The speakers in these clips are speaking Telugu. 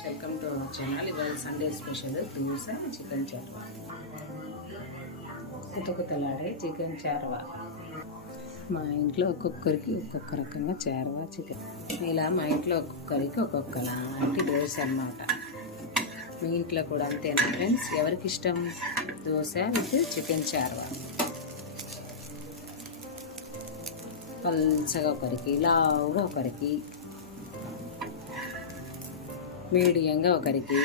Friends, welcome to our channel. ఇవాళ సండే స్పెషల్ దోస చికెన్ చార్వా. ఉతకుతలాడే చికెన్ చార్వా. మా ఇంట్లో ఒక్కొక్కరికి ఒక్కొక్క రకంగా చార్వా చికెన్. ఇలా మా ఇంట్లో ఒక్కొక్కరికి ఒక్కొక్కలాంటి దోశ అన్నమాట. మీ ఇంట్లో కూడా అంతేనా ఫ్రెండ్స్? ఎవరికి ఇష్టం దోశ విత్ చికెన్ చార్వా? పల్చగా ఒకరికి, లావుగా ఒకరికి, మీడియంగా ఒకరికి,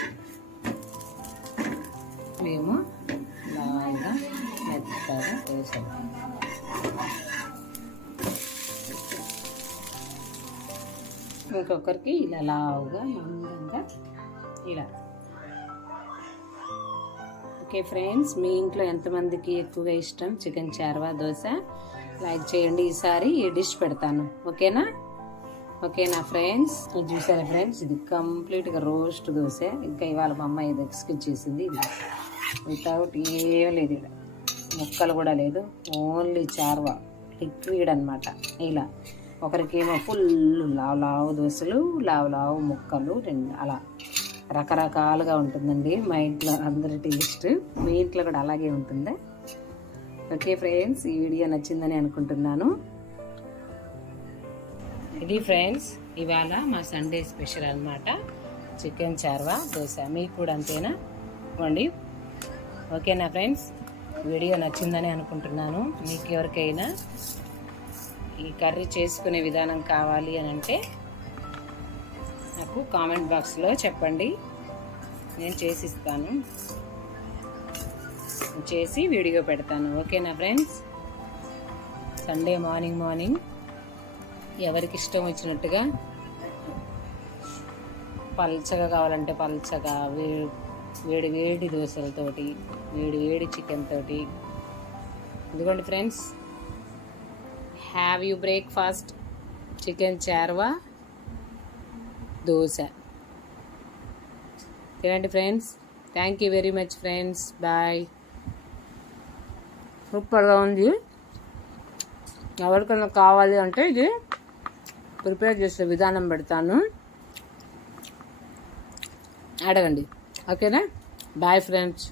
మేము బాగా మెత్తగా వేసాం. ఇంకొకరికి ఇలా లావుగా మందంగా ఇలా. ఓకే ఫ్రెండ్స్, మీ ఇంట్లో ఎంతమందికి ఎక్కువగా ఇష్టం చికెన్ చార్వా దోశ? లైక్ చేయండి. ఈసారి ఈ డిష్ పెడతాను. ఓకేనా ఫ్రెండ్స్? చూసారా ఫ్రెండ్స్, ఇది కంప్లీట్గా రోస్ట్ దోశ. ఇంకా ఇవాళ మా అమ్మ ఇది ఎక్స్క్యూజ్ చేసింది. ఇది వితౌట్ ఏం లేదు, ఇలా ముక్కలు కూడా లేదు, ఓన్లీ చార్వా లిక్విడ్ అనమాట. ఇలా ఒకరికేమో ఫుల్ లావు దోశలు, లావు ముక్కలు, అలా రకరకాలుగా ఉంటుందండి మా ఇంట్లో అందరి టేస్ట్. మీ ఇంట్లో కూడా అలాగే ఉంటుందా? ఓకే ఫ్రెండ్స్, ఈ వీడియో నచ్చిందని అనుకుంటున్నాను. ఇది ఫ్రెండ్స్ ఇవాళ మా సండే స్పెషల్ అన్నమాట, చికెన్ చార్వా దోశ. మీకు కూడా అంతేనా? ఇవ్వండి. ఓకేనా ఫ్రెండ్స్, వీడియో నచ్చిందని అనుకుంటున్నాను. మీకు ఎవరికైనా ఈ కర్రీ చేసుకునే విధానం కావాలి అని అంటే నాకు కామెంట్ బాక్స్లో చెప్పండి, నేను చేసిస్తాను, చేసి వీడియో పెడతాను. ఓకేనా ఫ్రెండ్స్? సండే మార్నింగ్ ఎవరికి ఇష్టం వచ్చినట్టుగా పల్చగా కావాలంటే పల్చగా, వేడి దోశలతోటి, వేడి చికెన్ తోటి. ఇదిగోండి friends, have you breakfast chicken చార్వా దోశ. తినండి friends. Thank you very much friends. Bye. సూపర్గా ఉంది. ఎవరికైనా కావాలి అంటే ఇది ప్రిపేర్ చేసే విధానం పెడతాను, అడగండి. ఓకేనా? Bye friends.